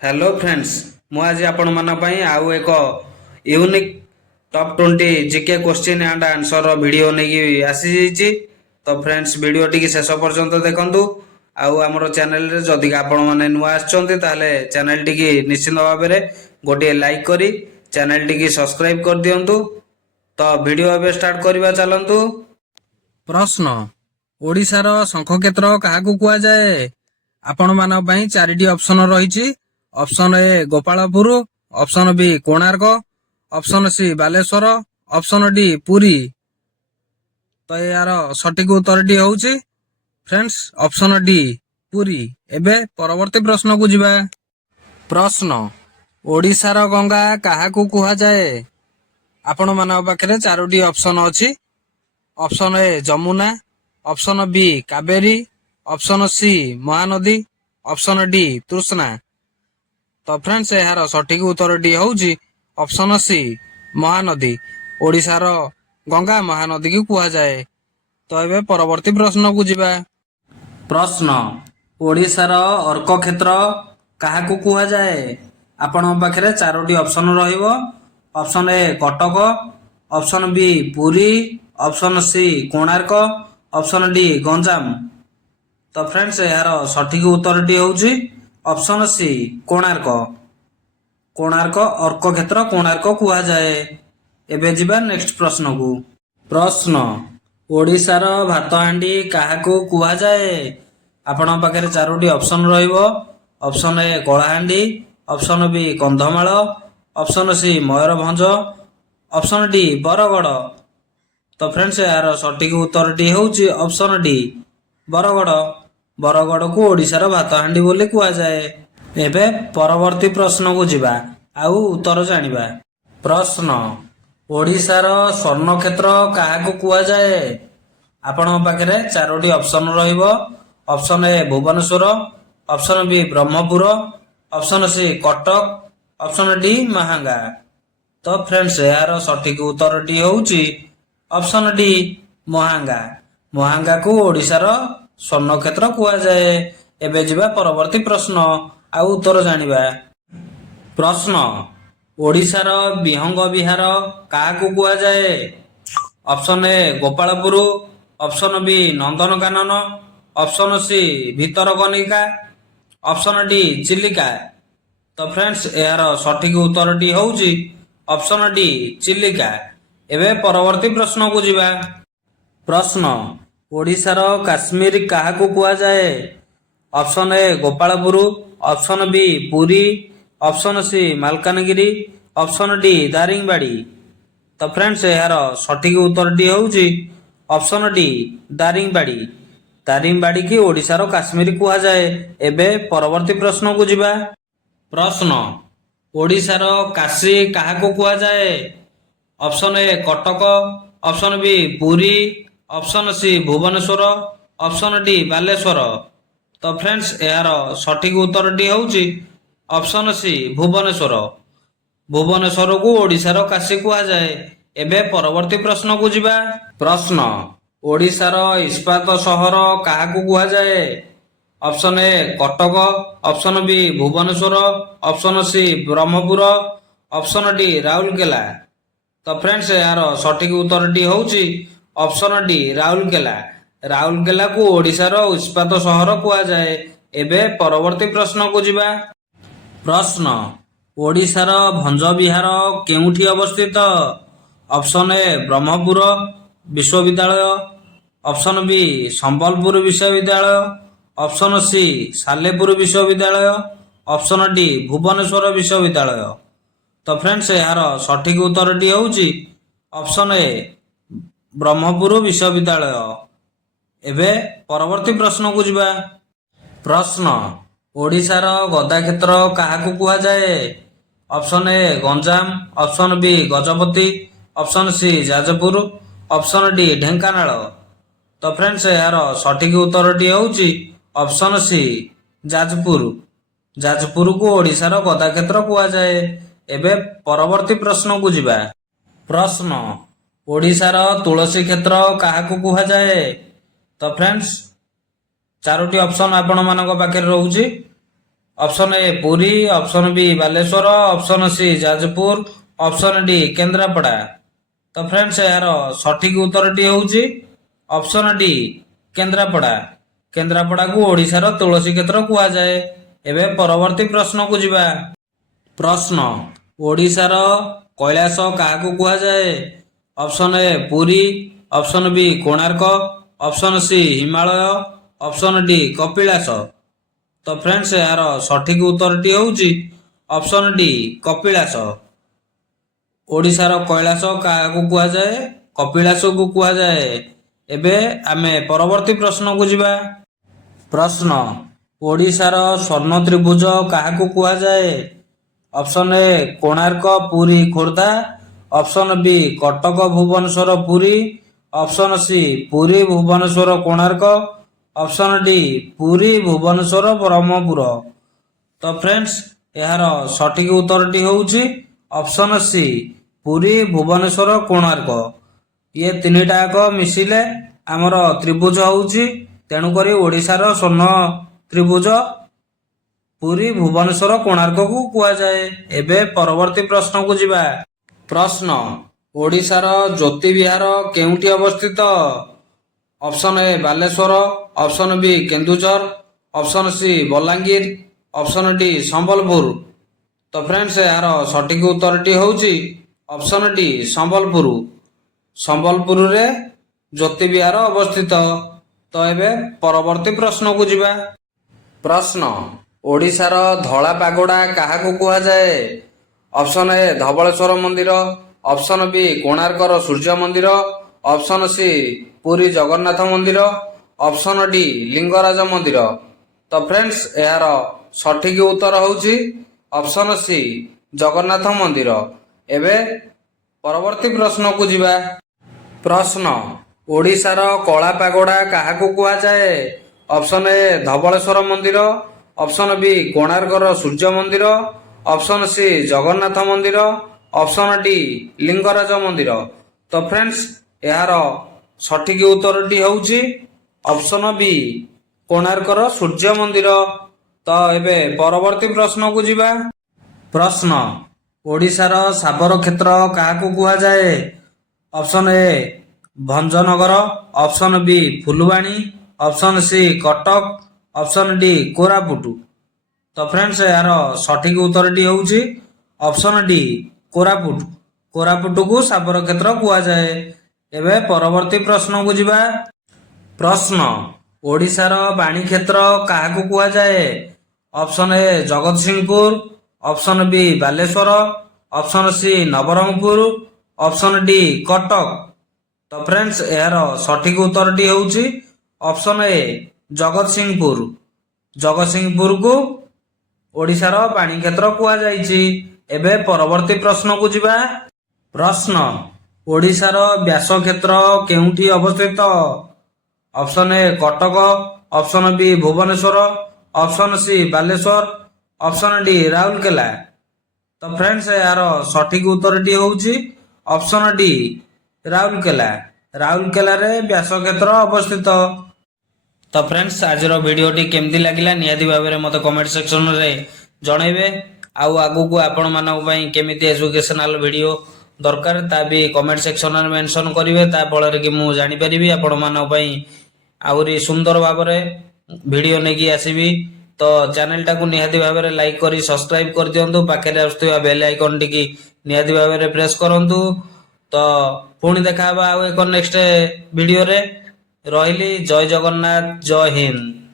Hello friends मु आज आपण मन पई आउ एक unique top 20 GK question and answer video नहीं आसी जाइए। तो फ्रेंड्स वीडियो टी शेष पर्यंत देखंतु। आउ हमर चैनल रे जदि आपण माने नुआ आछंती ताले चैनल टी निश्चित भाव में गोटे लाइक करी चैनल टी सब्सक्राइब कर दियंतु। तो वीडियो एबे स्टार्ट करबा चलंतु। प्रश्न ओडिशार शंखक्षेत्र काहाकू कुआ जाए? आपण मान पई चारिटी ऑप्शन रहिछि। Option A Gopalpur, option B Konark, option C Baleshwar, option D Puri. तो यार सठिक उत्तर टी होउछि फ्रेंड्स ऑप्शन डी पुरी। एबे परवर्ती प्रश्न को जिबा। प्रश्न ओडिशार गंगा काहाकू कुहा जाए? आपण मान पाखरे चारोटी ऑप्शन अछि। Option A Jamuna, option B Kaveri, option C Mahanadi, option D Krishna. तो फ्रेंड्स यार सठिक उत्तर टी होउछि ऑप्शन सी महानदी। ओडिशार गंगा महानदी की कुहा जाए। तो एबे परवर्ती प्रश्न को जिबा। प्रश्न ओडिशार अर्क क्षेत्र काहाकू कुहा जाए? आपण पाखरे चारोटी ऑप्शन रहिबो। Option A Cuttack, option B Puri, option C Konark, option D Ganjam. तो फ्रेंड्स यार सठिक उत्तर टी होउछि ऑप्शन सी कोणार्क। कोणार्क अर्क क्षेत्र कोणार्क कुहा जाए। एबे जिबा नेक्स्ट प्रश्न को। प्रश्न ओडिशार भात हांडी काहाकू कुहा जाए? आपण पाखरे चारोटी ऑप्शन रहिबो। Option A Kalahandi, option B Kandhamal, option C Mayurbhanj, option D Bargarh. तो फ्रेंड्स यार सठिक उत्तर टी होउछि ऑप्शन डी बरगड़। बरगड़ को ओडिशार भात हांडी बोली कुहा जाए। एबे परवर्ती प्रश्न को जिबा आउ उत्तर जानिबा। प्रश्न ओडिशार स्वर्ण क्षेत्र काहाकू कुहा जाए? आपण पाखरे चारोटी ऑप्शन रहिबो। Option A Bhubaneswar, option B Brahmapur, option C Cuttack, option D Mahanga. तो फ्रेंड्स यार सठिक उत्तर टी होउछि ऑप्शन डी महांगा। महांगा को ओडिशार स्वर्ण क्षेत्र कुहा जाए। एबे जिबा परवर्ती प्रश्न आउ उत्तर जानिबा। प्रश्न ओडिशार विहंग विहार काहाकू कुहा जाए? Option A Gopalpur, option B Nandankanan, option C Bhitarkanika, option D Chilika. तो फ्रेंड्स यार सठिक उत्तर टी होउछि ऑप्शन डी चिलिका। एबे परवर्ती प्रश्न को जिबा। प्रश्न ओडिशार काश्मीर काहाकू कुहा जाए? Option A Gopalpur, option B Puri, option C Malkangiri, option D Daringbadi. तो फ्रेंड्स यार सठिक उत्तर टी होउछि ऑप्शन डी दारिंगबाड़ी। दारिंगबाड़ी की ओडिशार काश्मीर कुहा जाए। एबे परवर्ती प्रश्न को जिबा। प्रश्न ओडिशार काशी काहाकू कुहा जाए? Option A Cuttack, option B Puri, option C Bhubaneswar, option D Baleshwar. तो फ्रेंड्स यार सठिक उत्तर टी होउछि ऑप्शन सी भुवनेश्वर। भुवनेश्वर को ओडिशार काशी कुहा जाए। एबे परवर्ती प्रश्न को जिबा। प्रश्न ओडिशार इस्पात शहर काहाकू कुहा जाए? Option A Cuttack, option B Bhubaneswar, option C Brahmapur, option D Rourkela. तो फ्रेंड्स यार सठिक उत्तर टी होउछि ऑप्शन डी राउरकेला। राउरकेला को ओडिशार इस्पात शहर कुहा जाए। एबे परवर्ती प्रश्न को जिबा। प्रश्न ओडिशार भंज विहार केउठी अवस्थित? ऑप्शन ए ब्रह्मपुर विश्वविद्यालय, ऑप्शन बी संबलपुर विश्वविद्यालय, ऑप्शन सी सालेपुर विश्वविद्यालय, ऑप्शन डी भुवनेश्वर विश्वविद्यालय। तो फ्रेंड्स यार सठिक उत्तर टी होउछि ऑप्शन ए ब्रह्मपुर विश्वविद्यालय। एबे परवर्ती प्रश्न को जिबा। प्रश्न ओडिशार गदा क्षेत्र काहाकू कुहा जाए? Option A Ganjam, option B Gajapati, option C Jajpur, option D Dhenkanal. तो फ्रेंड्स यार सठिक उत्तर टी होउछि ऑप्शन सी जाजपुर। जाजपुर को ओडिशार गदा क्षेत्र कुहा जाए। एबे परवर्ती प्रश्न को जिबा। प्रश्न ओडिशार तुलसी क्षेत्र काहाकू कुहा जाए? तो फ्रेंड्स चारोटी ऑप्शन आपण मानक पाखे रहुछि। Option A Puri, option B Baleshwar, option C Jajpur, option D Kendrapara. तो फ्रेंड्स यार सठिक उत्तरटी होउची ऑप्शन डी केन्द्रापड़ा। केन्द्रापड़ा को ओडिशार तुलसी क्षेत्र कुआ जाए। एबे परवर्ती प्रश्न को जिबा। प्रश्न ओडिशार कैलाश काहाकू कुआ जाए? Option A Puri, option B Konark, option C Himalaya, option D Kapilas. तो फ्रेंड्स यार सठिक उत्तरटी होउची ऑप्शन डी कपिलास। ओडिशार कैलाश काहाकू कुआ जाए? कपिलास को कुआ जाए। एबे आमे परवर्ती प्रश्न को जिबा। प्रश्न ओडिशार स्वर्ण त्रिभुज काहाकू कुआ जाए? Option A Konark Puri Khordha, option B Cuttack Bhubaneswar Puri, option C Puri Bhubaneswar Konark, option D Puri Bhubaneswar Brahmapur. तो फ्रेंड्स यार सठिक उत्तरटी होउची ऑप्शन सी पुरी भुवनेश्वर कोणार्क। ये तीनटा जाक मिसिले आमर त्रिभुज होउची। तेणुकरी ओडिशार स्वर्ण त्रिभुज पुरी भुवनेश्वर कोणार्क को कुआ जाए। एबे परवर्ती प्रश्न को जिबा। प्रश्न ओडिशार ज्योति विहार केउठी अवस्थित? Option A Baleswar, option B Keonjhar, option C Balangir, option D Sambalpur. तो फ्रेंड्स यार सठिक उत्तरटी होउची ऑप्शन डी संबलपुर। संबलपुर रे ज्योति विहार अवस्थित। तो एबे परवर्ती प्रश्न को जिबा। प्रश्न ओडिशार धला पागोड़ा काहाकू कुआ जाए? ऑप्शन ए धवळेश्वर मंदिर, ऑप्शन बी कोणार्कर सूर्य मंदिर, ऑप्शन सी पुरी जगन्नाथ मंदिर, ऑप्शन डी लिंगराज मंदिर। तो फ्रेंड्स यार सठिक उत्तर होउची ऑप्शन सी जगन्नाथ मंदिर। एबे परवर्ती प्रश्न को जिबा। प्रश्न ओडिशार कला पागोड़ा काहाकू कुआ जाए? ऑप्शन ए धवळेश्वर मंदिर, ऑप्शन बी कोणार्कर सूर्य मंदिर, ऑप्शन सी जगन्नाथ मंदिर, ऑप्शन डी लिंगराज मंदिर। तो फ्रेंड्स यार सठिक उत्तरटी होउची ऑप्शन बी कोणार्कर सूर्य मंदिर। तो एबे परवर्ती प्रश्न को जिबा। प्रश्न ओडिशार साबर क्षेत्र काहाकू कुआ जाए? Option A Bhanjanagar, option B Phulbani, option C Cuttack, option D Koraput. तो फ्रेंड्स यार सठिक उत्तरटी होउची ऑप्शन डी कोरापुट। कोरापुट को साबर क्षेत्र कुआ जाए। एबे परवर्ती प्रश्न को जिबा। प्रश्न ओडिशार बाणी क्षेत्र काहाकू कुआ जाए? Option A Jagatsinghpur, option B Baleshwar, option C Nabarangpur, option D Cuttack. तो फ्रेंड्स यार सठिक उत्तरटी होउची ऑप्शन ए जगतसिंहपुर। जगतसिंहपुर को ओडिशार बाणी क्षेत्र कुआ जाइछि। एबे परवर्ती प्रश्न को जिबा। प्रश्न ओडिशार व्यास क्षेत्र केउठी अवस्थित? Option A Cuttack, option B Bhubaneswar, option C Baleshwar, option D Rourkela. तो फ्रेंड्स यार सठिक उत्तरटी होउची ऑप्शन डी राउरकेला। राउरकेला रे व्यास क्षेत्र अवस्थित। तो फ्रेंड्स आज वीडियोटी केमती लगिला निहाती भाबरे मते कमेंट सेक्शन रे जणाइबे। आउ आगु को आपण मानक पई केमिति एजुकेशनल वीडियो दरकार ता भी कमेंट सेक्शन रे मेंशन करिवे। ता फल रे कि मु जानि परिबी आपण मानक पई आउरी सुंदर भाबरे वीडियो नेकी आसीबी। तो चैनल टाकू निहाती भाबरे लाइक करी सब्सक्राइब कर दियंतु। पाखे आसुवा बेल आइकन टिकी निहाती भाबरे प्रेस करंतु। तो पुणी देखा आउ एक नेक्स्ट वीडियो रे। रहिली जय जगन्नाथ, जय हिंद।